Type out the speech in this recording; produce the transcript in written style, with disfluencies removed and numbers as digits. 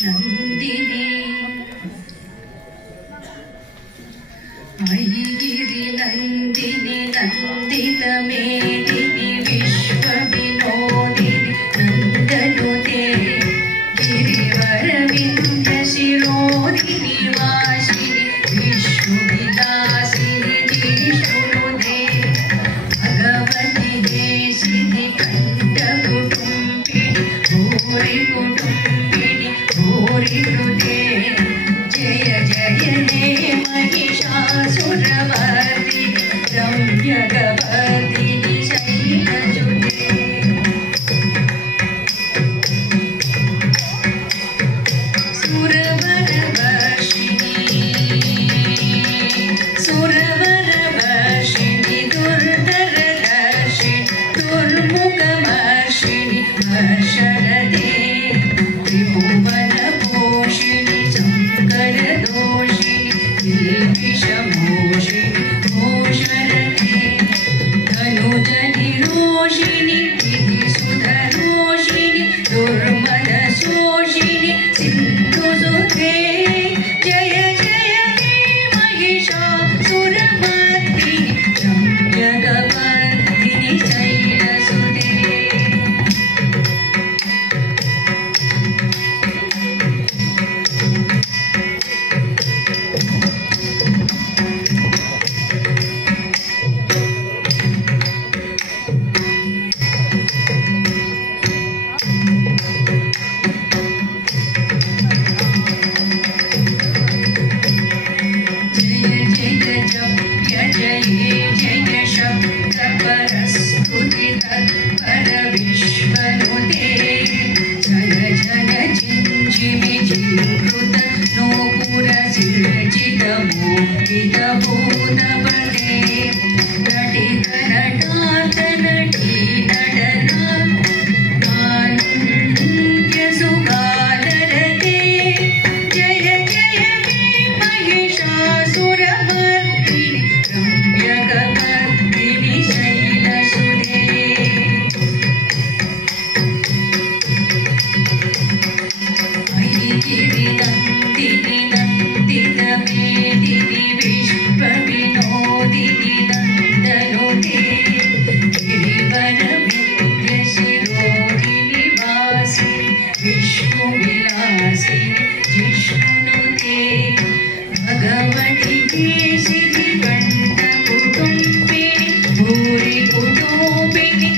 ನಂದಿನಿ ಐಗಿರಿ ನಂದಿನಿ ನಂದಿತ ಮೇದಿನಿ ವಿಶ್ವ ವಿನೋದಿನಿ ನಂದನುತೆ ಗಿರಿವರವಿಂದ ಶಿರೋದಿನಿ ವಾಸಿನಿ ವಿಷ್ಣು ವಿಲಾಸಿನಿ ಜಿಷ್ಣುನುತೆ ಭಗವತಿ ದೇಶಿನಿ ಕಂಠ ಕುಟುಂಬಿನಿ ಭೂರಿ ಕುಟುಂಬಿನಿ ಭೂರಿ ಹೃದಯ ಜಯ ಜಯ ಹೇ महिषासुरमर्दिनि रम्यगवर्दिनि शैलसुते सुरवरवर्षिणि दुर्धरदर्शिनि दुर्मुखमर्षिणि हर्षरदे त्रिभुवनपोषिणि शङ्करदोषिणि विषमोषिणि भूषरते धनुजनिरोषिणि विधिसुधरोषिणि दुर्मदशोषिणि सिन्धुसुते जय जय हे महिषासुरमर्दिनि रम्यगवर्दिनि शैलसुते परविश्वनुते जन जन जिञ्जिमि जिङ्कृत नूपुरसिर्जित मोहितभूतपदे नटित नटात नटी नटना नानुन्यसुगादरते जय जय हे महिषासुरमर्दिनि रम्यगवर्दिनि शैलसुते ऐगिरि नन्दिनि नन्दित मेदिनि विश्व विनोदिनि नन्दनुते गिरिवरविन्द्यशिरोदिनि वासिनि विष्णुविलासिनि जिष्णुनुते भगवति देशिनि कण्ठ कुटुम्बिनि भूरि कुटुम्बिनि